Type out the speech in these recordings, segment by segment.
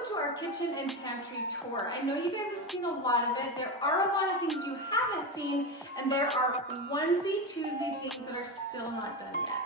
welcome to our kitchen and pantry tour. I know you guys have seen a lot of it. There are a lot of things you haven't seen, and there are onesie-twosie things that are still not done yet.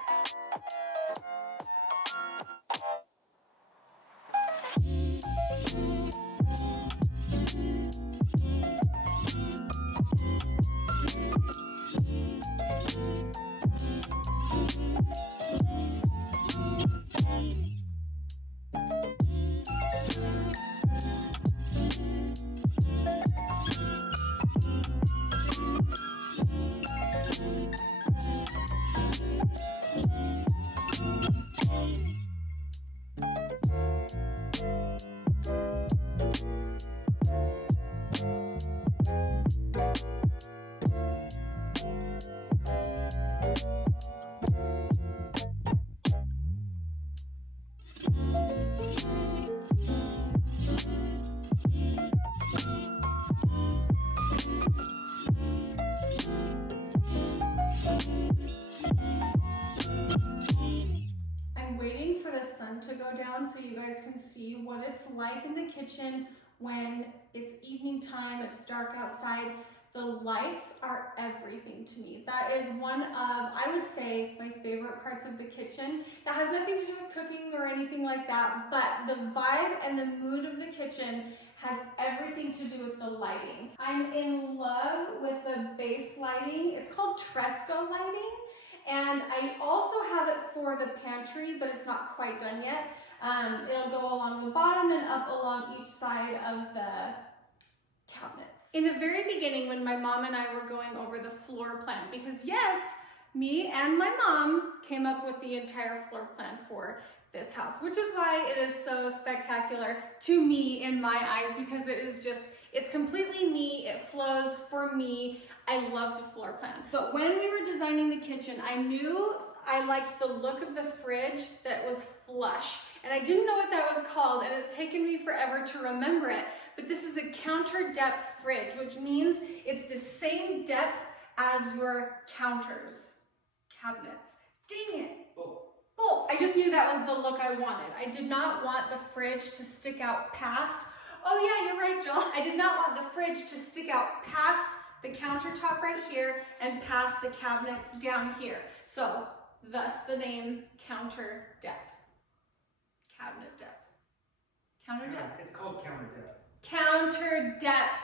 Waiting for the sun to go down so you guys can see what it's like in the kitchen when it's evening time, it's dark outside. The lights are everything to me. That is one of, I would say, my favorite parts of the kitchen. That has nothing to do with cooking or anything like that, but the vibe and the mood of the kitchen has everything to do with the lighting. I'm in love with the base lighting. It's called Tresco lighting. And I also have it for the pantry, but it's not quite done yet. It'll go along the bottom and up along each side of the cabinets. In the very beginning, when my mom and I were going over the floor plan, because yes, me and my mom came up with the entire floor plan for this house, which is why it is so spectacular to me in my eyes, because it is just, it's completely me, it flows for me. I love the floor plan. But when we were designing the kitchen, I knew I liked the look of the fridge that was flush. And I didn't know what that was called, and it's taken me forever to remember it. But this is a counter depth fridge, which means it's the same depth as your counters, cabinets. Dang it. Both. I just knew that was the look I wanted. I did not want the fridge to stick out past. Oh yeah, you're right, Jill. I did not want the fridge to stick out past the countertop right here and past the cabinets down here. So thus the name counter depth. Cabinet depth. Counter depth. It's called counter depth. Counter depth.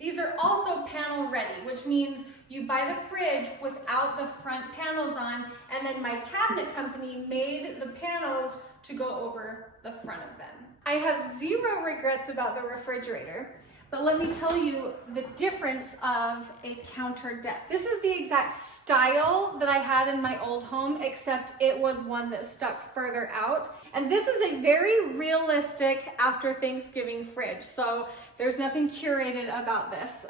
These are also panel ready, which means you buy the fridge without the front panels on, and then my cabinet company made the panels to go over the front of them. I have zero regrets about the refrigerator, but let me tell you the difference of a counter depth. This is the exact style that I had in my old home, except it was one that stuck further out. And this is a very realistic after Thanksgiving fridge, so there's nothing curated about this.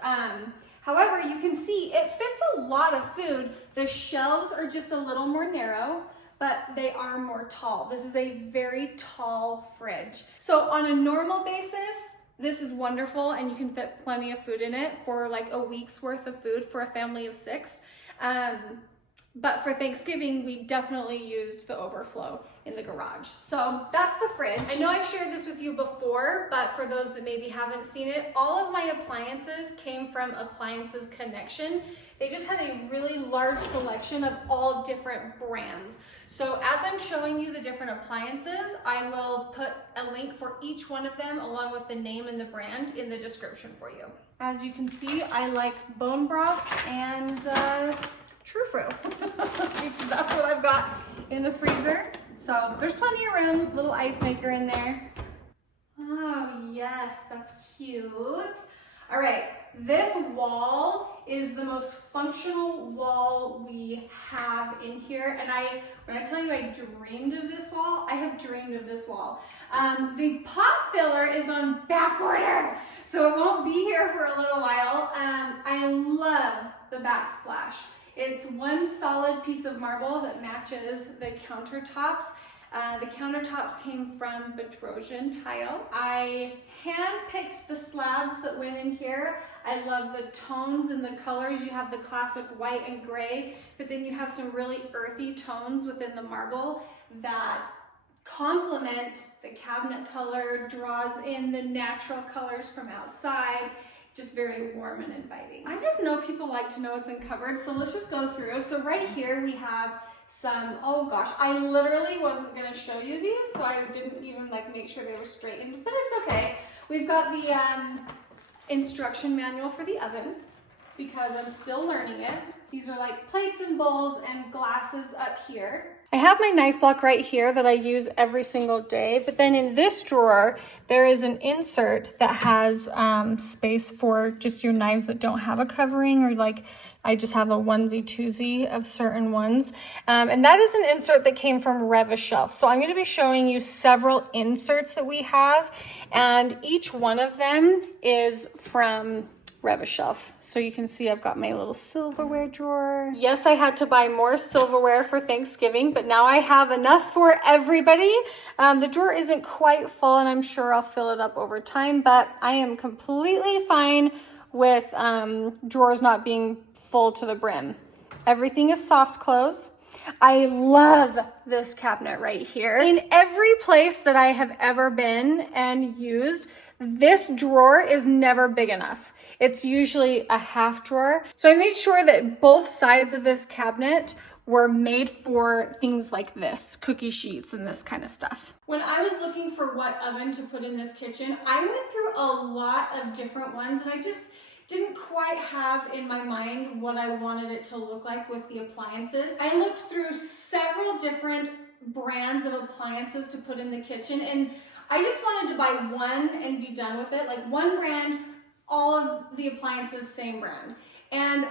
However, you can see it fits a lot of food. The shelves are just a little more narrow, but they are more tall. This is a very tall fridge. So on a normal basis, this is wonderful, and you can fit plenty of food in it for like a week's worth of food for a family of 6. But for Thanksgiving, we definitely used the overflow in the garage. So that's the fridge. I know I've shared this with you before, but for those that maybe haven't seen it, all of my appliances came from Appliances Connection. They just had a really large selection of all different brands. So as I'm showing you the different appliances, I will put a link for each one of them along with the name and the brand in the description for you. As you can see, I like bone broth and True Fruit. That's what I've got in the freezer. So there's plenty of room, little ice maker in there. Oh yes, that's cute. All right, this wall is the most functional wall we have in here. And when I tell you I dreamed of this wall, I have dreamed of this wall. The pot filler is on back order, so it won't be here for a little while. I love the backsplash. It's one solid piece of marble that matches the countertops. The countertops came from Bedrosian tile. I hand-picked the slabs that went in here. I love the tones and the colors. You have the classic white and gray, but then you have some really earthy tones within the marble that complement the the cabinet color draws in the natural colors from outside. Just very warm and inviting. I just know people like to know what's in cupboards, so let's just go through. So right here we have some, oh gosh, I literally wasn't gonna show you these, so I didn't even like make sure they were straightened, but it's okay. We've got the instruction manual for the oven because I'm still learning it. These are like plates and bowls and glasses up here. I have my knife block right here that I use every single day, but then in this drawer, there is an insert that has space for just your knives that don't have a covering, or like I just have a onesie twosie of certain ones. And that is an insert that came from Rev-A-Shelf. So I'm gonna be showing you several inserts that we have, and each one of them is from Rev-A-Shelf. So you can see I've got my little silverware drawer. Yes, I had to buy more silverware for Thanksgiving, but now I have enough for everybody. The drawer isn't quite full, and I'm sure I'll fill it up over time, but I am completely fine with drawers not being full to the brim. Everything is soft close. I love this cabinet right here. In every place that I have ever been and used, this drawer is never big enough. It's usually a half drawer. So I made sure that both sides of this cabinet were made for things like this, cookie sheets and this kind of stuff. When I was looking for what oven to put in this kitchen, I went through a lot of different ones, and I just didn't quite have in my mind what I wanted it to look like with the appliances. I looked through several different brands of appliances to put in the kitchen, and I just wanted to buy one and be done with it. Like one brand, all of the appliances, same brand. And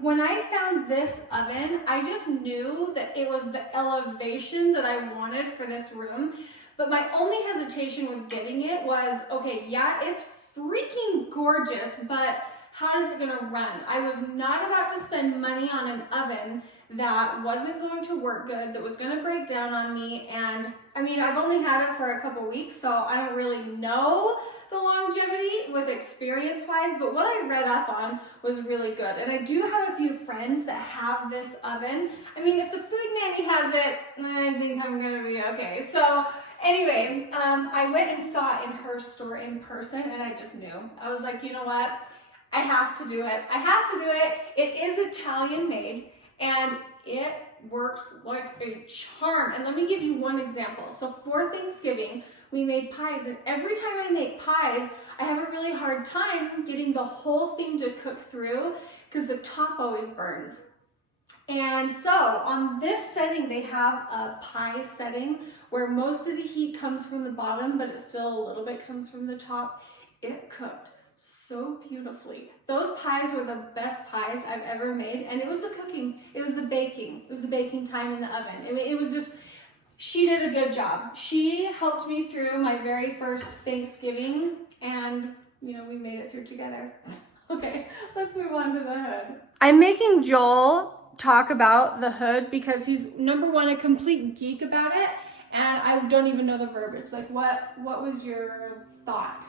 when I found this oven, I just knew that it was the elevation that I wanted for this room. But my only hesitation with getting it was, okay, yeah, it's freaking gorgeous, but how is it gonna run? I was not about to spend money on an oven that wasn't going to work good, that was gonna break down on me. And I mean, I've only had it for a couple weeks, so I don't really know the longevity with experience-wise, but what I read up on was really good. And I do have a few friends that have this oven. I mean, if the food nanny has it, I think I'm gonna be okay. So anyway, I went and saw it in her store in person, and I just knew. I was like, you know what? I have to do it. I have to do it. It is Italian made, and it works like a charm. And let me give you one example. So for Thanksgiving, we made pies, and every time I make pies, I have a really hard time getting the whole thing to cook through because the top always burns. And so on this setting, they have a pie setting where most of the heat comes from the bottom, but it still a little bit comes from the top. It cooked so beautifully. Those pies were the best pies I've ever made, and it was the cooking, it was the baking, it was the baking time in the oven. It was just, she did a good job. She helped me through my very first Thanksgiving, and you know, we made it through together. Okay, let's move on to the hood. I'm making Joel talk about the hood because he's, number one, a complete geek about it, and I don't even know the verbiage. Like, what was your thought?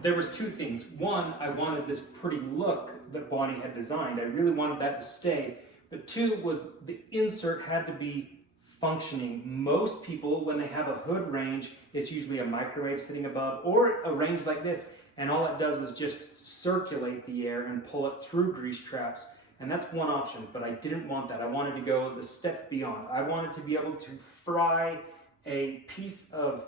There was two things. One, I wanted this pretty look that Bonnie had designed. I really wanted that to stay. But two was the insert had to be functioning. Most people, when they have a hood range, it's usually a microwave sitting above or a range like this, and all it does is just circulate the air and pull it through grease traps. And that's one option, but I didn't want that. I wanted to go the step beyond. I wanted to be able to fry a piece of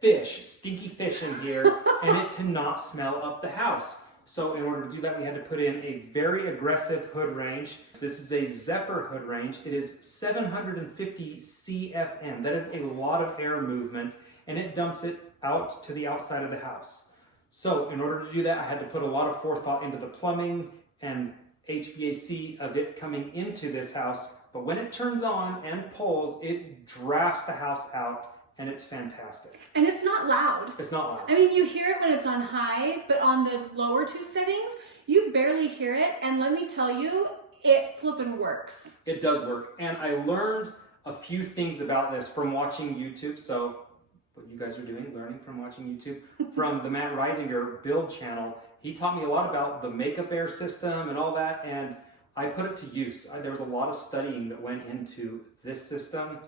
fish, stinky fish in here, and it to not smell up the house. So in order to do that, we had to put in a very aggressive hood range. This is a Zephyr hood range. It is 750 CFM. That is a lot of air movement, and it dumps it out to the outside of the house. So in order to do that, I had to put a lot of forethought into the plumbing and HVAC of it coming into this house. But when it turns on and pulls, it drafts the house out, and it's fantastic. And it's not loud. It's not loud. I mean, you hear it when it's on high, but on the lower two settings, you barely hear it. And let me tell you, it flippin' works. It does work. And I learned a few things about this from watching YouTube. So what you guys are doing, learning from watching YouTube, from the Matt Reisinger build channel. He taught me a lot about the makeup air system and all that, and I put it to use. There was a lot of studying that went into this system.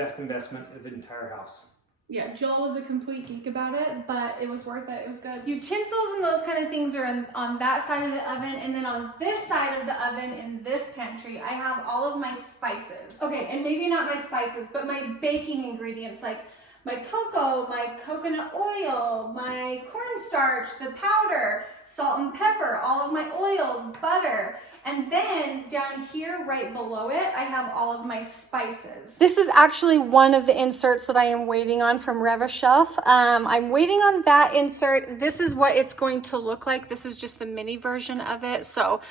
best investment of the entire house. Yeah, Jill was a complete geek about it, but it was worth it. It was good. Utensils and those kind of things are on that side of the oven, and then on this side of the oven in this pantry, I have all of my spices. Okay, and maybe not my spices, but my baking ingredients, like my cocoa, my coconut oil, my cornstarch, the powder, salt and pepper, all of my oils, butter. And then down here, right below it, I have all of my spices. This is actually one of the inserts that I am waiting on from Rev-A-Shelf. I'm waiting on that insert. This is what it's going to look like. This is just the mini version of it. So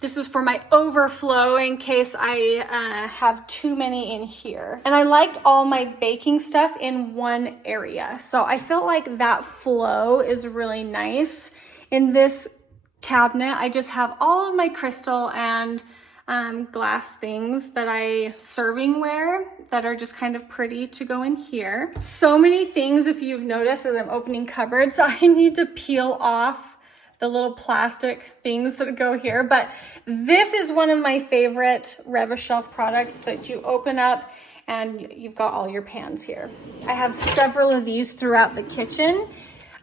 this is for my overflow in case I have too many in here. And I liked all my baking stuff in one area. So I felt like that flow is really nice. In this cabinet, I just have all of my crystal and glass things that servingware that are just kind of pretty to go in here. So many things, if you've noticed as I'm opening cupboards, I need to peel off the little plastic things that go here. But this is one of my favorite Rev-A-Shelf products that you open up and you've got all your pans here. I have several of these throughout the kitchen.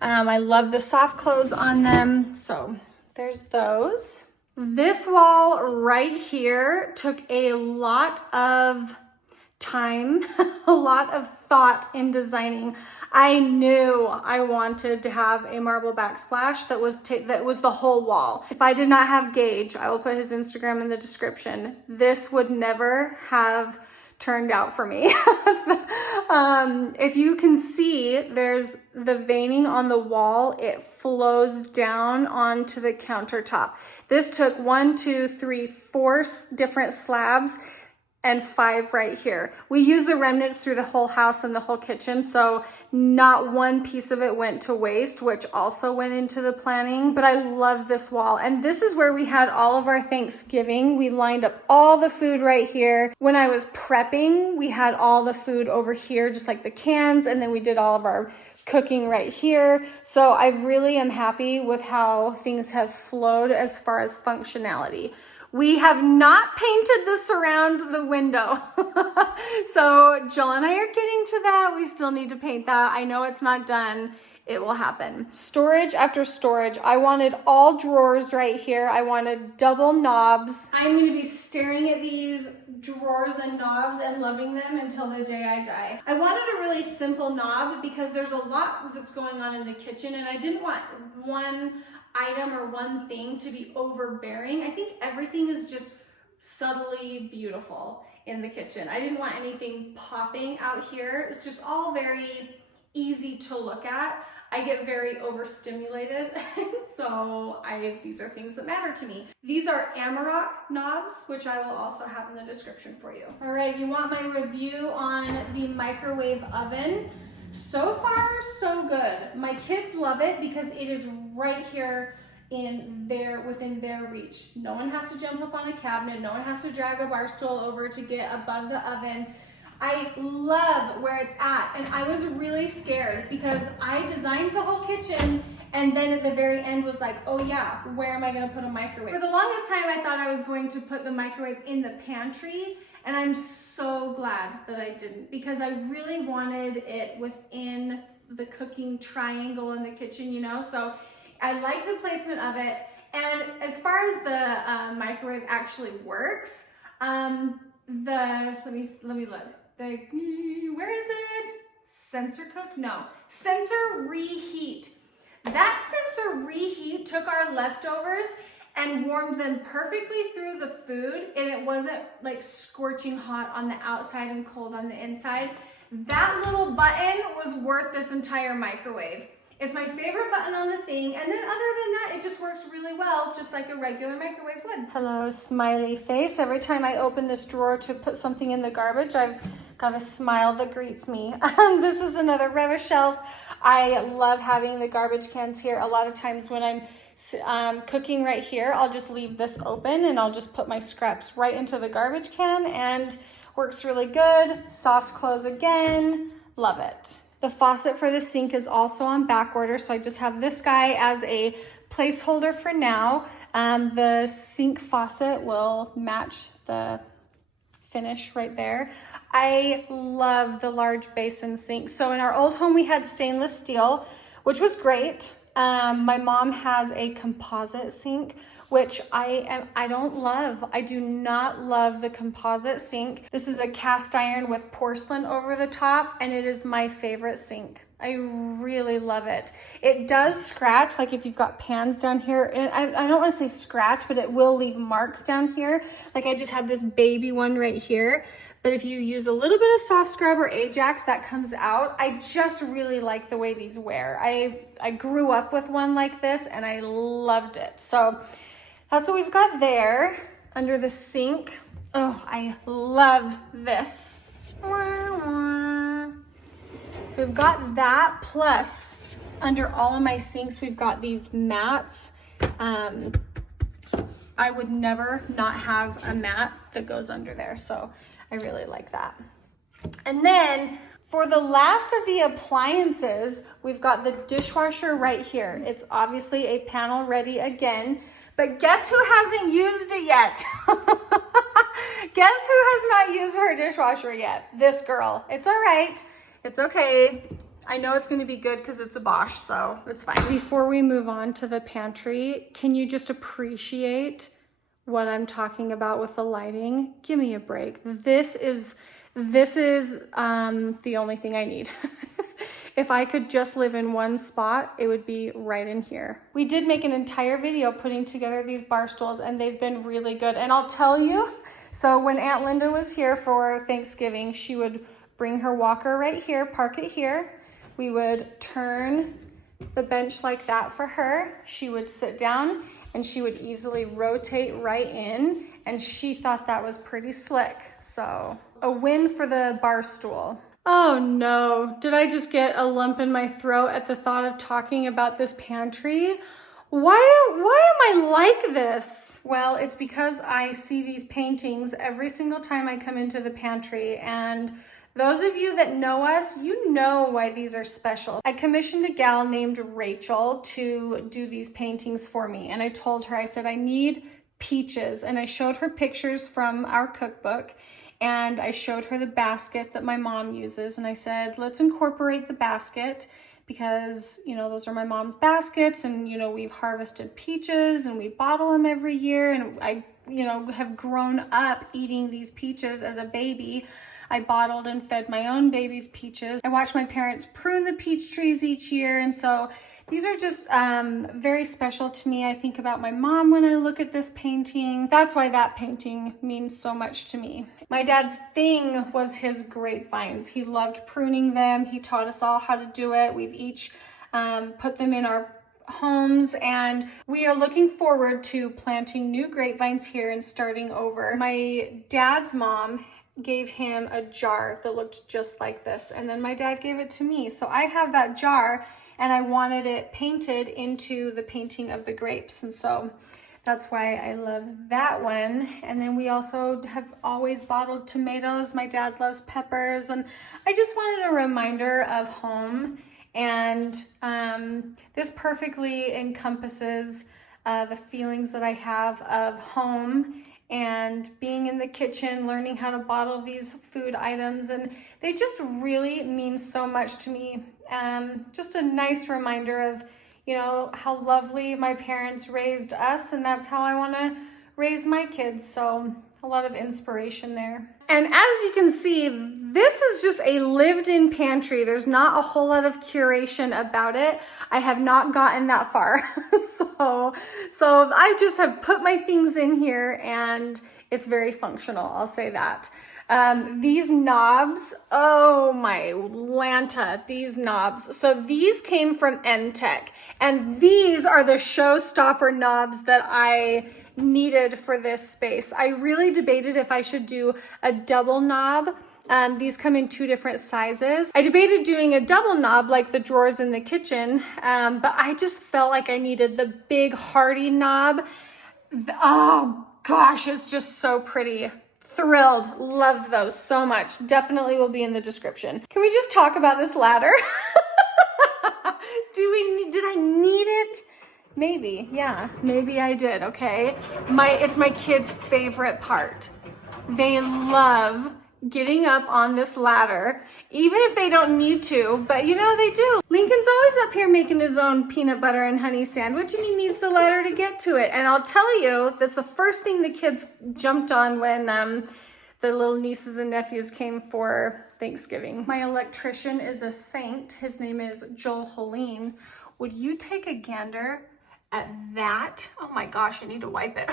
I love the soft close on them. So there's those. This wall right here took a lot of time, a lot of thought in designing. I knew I wanted to have a marble backsplash that was the whole wall. If I did not have Gage, I will put his Instagram in the description, this would never have turned out for me. If you can see, there's the veining on the wall. It flows down onto the countertop. This took 1, 2, 3, 4 different slabs and 5 right here. We use the remnants through the whole house and the whole kitchen, so not one piece of it went to waste, which also went into the planning. But I love this wall, and this is where we had all of our Thanksgiving. We lined up all the food right here. When I was prepping, we had all the food over here, just like the cans, and then we did all of our cooking right here. So I really am happy with how things have flowed as far as functionality. We have not painted this around the window. So Jill and I are getting to that. We still need to paint that. I know it's not done. It will happen. Storage after storage. I wanted all drawers right here. I wanted double knobs. I'm gonna be staring at these drawers and knobs and loving them until the day I die. I wanted a really simple knob because there's a lot that's going on in the kitchen, and I didn't want one item or one thing to be overbearing. I think everything is just subtly beautiful in the kitchen. I didn't want anything popping out here. It's just all very easy to look at. I get very overstimulated, so these are things that matter to me. These are Amarok knobs, which I will also have in the description for you. All right, you want my review on the microwave oven? So far, so good. My kids love it because it is right here within their reach. No one has to jump up on a cabinet. No one has to drag a bar stool over to get above the oven. I love where it's at, and I was really scared because I designed the whole kitchen, and then at the very end was like, oh yeah, where am I gonna put a microwave? For the longest time, I thought I was going to put the microwave in the pantry, and I'm so glad that I didn't, because I really wanted it within the cooking triangle in the kitchen, you know? So I like the placement of it. And as far as the microwave actually works, let me look. Where is it? Sensor cook? No. Sensor reheat. That sensor reheat took our leftovers and warmed them perfectly through the food, and it wasn't like scorching hot on the outside and cold on the inside. That little button was worth this entire microwave. It's my favorite button on the thing, and then other than that, it just works really well, just like a regular microwave would. Hello, smiley face. Every time I open this drawer to put something in the garbage, I've got a smile that greets me. This is another Rev-A-Shelf. I love having the garbage cans here. A lot of times when I'm cooking right here, I'll just leave this open and I'll just put my scraps right into the garbage can, and works really good. Soft close again. Love it. The faucet for the sink is also on back order, so I just have this guy as a placeholder for now. The sink faucet will match the finish right there. I love the large basin sink. So in our old home, we had stainless steel, which was great. My mom has a composite sink, which I don't love. I do not love the composite sink. This is a cast iron with porcelain over the top, and it is my favorite sink. I really love it. It does scratch, like if you've got pans down here, and I don't want to say scratch, but it will leave marks down here. Like I just had this baby one right here. But if you use a little bit of soft scrub or Ajax, that comes out. I just really like the way these wear. I grew up with one like this and I loved it. So that's what we've got there under the sink. Oh, I love this. So we've got that, plus under all of my sinks, we've got these mats. I would never not have a mat that goes under there. So I really like that. And then for the last of the appliances, we've got the dishwasher right here. It's obviously a panel ready again, but guess who hasn't used it yet? Guess who has not used her dishwasher yet? This girl. It's all right. It's okay. I know it's going to be good because it's a Bosch, so it's fine. Before we move on to the pantry, can you just appreciate what I'm talking about with the lighting? Give me a break. This is the only thing I need. If I could just live in one spot, it would be right in here. We did make an entire video putting together these bar stools, and they've been really good. And I'll tell you, so when Aunt Linda was here for Thanksgiving, she would bring her walker right here, park it here. We would turn the bench like that for her. She would sit down and she would easily rotate right in, and she thought that was pretty slick. So a win for the bar stool. Oh no, did I just get a lump in my throat at the thought of talking about this pantry? Why am I like this? Well, it's because I see these paintings every single time I come into the pantry, and those of you that know us, you know why these are special. I commissioned a gal named Rachel to do these paintings for me, and I told her, I said, I need peaches, and I showed her pictures from our cookbook, and I showed her the basket that my mom uses, and I said, let's incorporate the basket because, you know, those are my mom's baskets, and, you know, we've harvested peaches and we bottle them every year, and I, you know, have grown up eating these peaches as a baby. I bottled and fed my own babies peaches. I watched my parents prune the peach trees each year, and so these are just very special to me. I think about my mom when I look at this painting. That's why that painting means so much to me. My dad's thing was his grapevines. He loved pruning them. He taught us all how to do it. We've each put them in our homes, and we are looking forward to planting new grapevines here and starting over. My dad's mom gave him a jar that looked just like this, and then my dad gave it to me. So I have that jar, and I wanted it painted into the painting of the grapes, and so that's why I love that one. And then we also have always bottled tomatoes. My dad loves peppers, and I just wanted a reminder of home, and this perfectly encompasses the feelings that I have of home and being in the kitchen, learning how to bottle these food items, and they just really mean so much to me. Just a nice reminder of, you know, how lovely my parents raised us, and that's how I want to raise my kids. So a lot of inspiration there. And as you can see, this is just a lived-in pantry. There's not a whole lot of curation about it. I have not gotten that far. So I just have put my things in here, and it's very functional, I'll say that. These knobs, oh my Lanta, these knobs. So these came from M-Tech, and these are the showstopper knobs that I needed for this space. I really debated if I should do a double knob. These come in 2 different sizes. I debated doing a double knob like the drawers in the kitchen, but I just felt like I needed the big hardy knob. Oh gosh, it's just so pretty. Thrilled, love those so much. Definitely will be in the description. Can we just talk about this ladder? Did I need it? Maybe, yeah, maybe I did, okay? It's my kid's favorite part. They love getting up on this ladder, even if they don't need to, but you know they do. Lincoln's always up here making his own peanut butter and honey sandwich, and he needs the ladder to get to it. And I'll tell you, that's the first thing the kids jumped on when the little nieces and nephews came for Thanksgiving. My electrician is a saint. His name is Hoellein. Would you take a gander at that? Oh my gosh, I need to wipe it.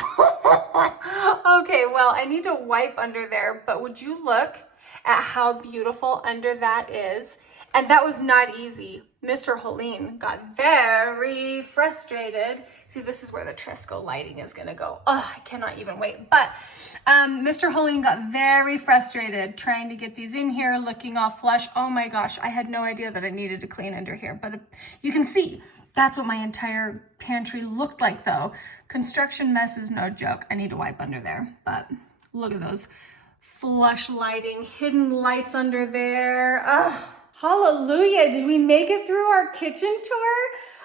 Okay, well, I need to wipe under there, but would you look at how beautiful under that is? And that was not easy. Mr. Hoellein got very frustrated. See, this is where the Tresco lighting is gonna go. Oh, I cannot even wait. But Mr. Hoellein got very frustrated trying to get these in here, looking all flush. Oh my gosh, I had no idea that I needed to clean under here. But you can see, that's what my entire pantry looked like though. Construction mess is no joke. I need to wipe under there, but look at those flush lighting, hidden lights under there. Ugh. Hallelujah. Did we make it through our kitchen tour?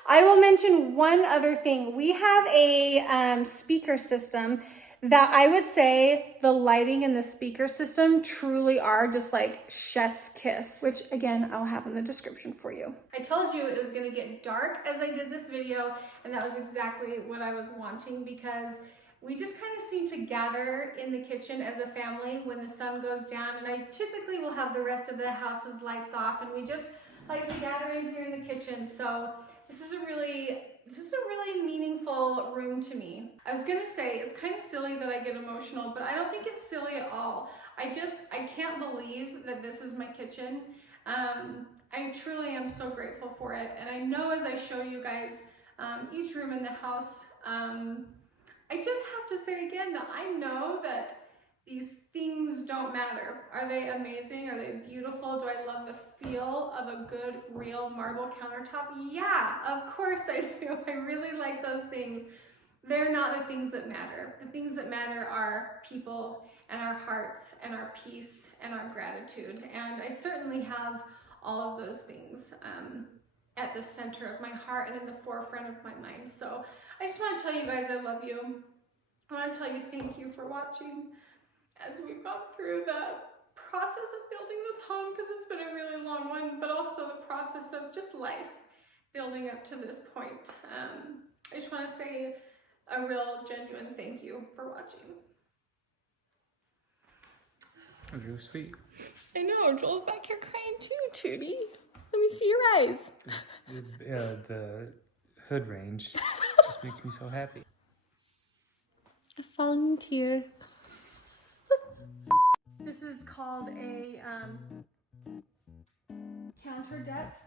I will mention one other thing. We have a speaker system that I would say the lighting in the speaker system truly are just like chef's kiss, which again, I'll have in the description for you. I told you it was gonna get dark as I did this video, and that was exactly what I was wanting because we just kind of seem to gather in the kitchen as a family when the sun goes down, and I typically will have the rest of the house's lights off, and we just like to gather in here in the kitchen. So this is a really meaningful room to me. I was gonna say it's kind of silly that I get emotional, but I don't think it's silly at all. I can't believe that this is my kitchen. I truly am so grateful for it, and I know as I show you guys each room in the house, I just have to say again that I know that these things don't matter. Are they amazing? Are they beautiful? Do I love the feel of a good, real marble countertop? Yeah, of course I do. I really like those things. They're not the things that matter. The things that matter are people and our hearts and our peace and our gratitude. And I certainly have all of those things at the center of my heart and in the forefront of my mind. So I just want to tell you guys I love you. I want to tell you thank you for watching as we've gone through the process of building this home, because it's been a really long one, but also the process of just life building up to this point. I just want to say a real genuine thank you for watching. That was really sweet. I know, Joel's back here crying too, Tootie. Let me see your eyes. The hood range just makes me so happy. A falling tear. This is called a counter depth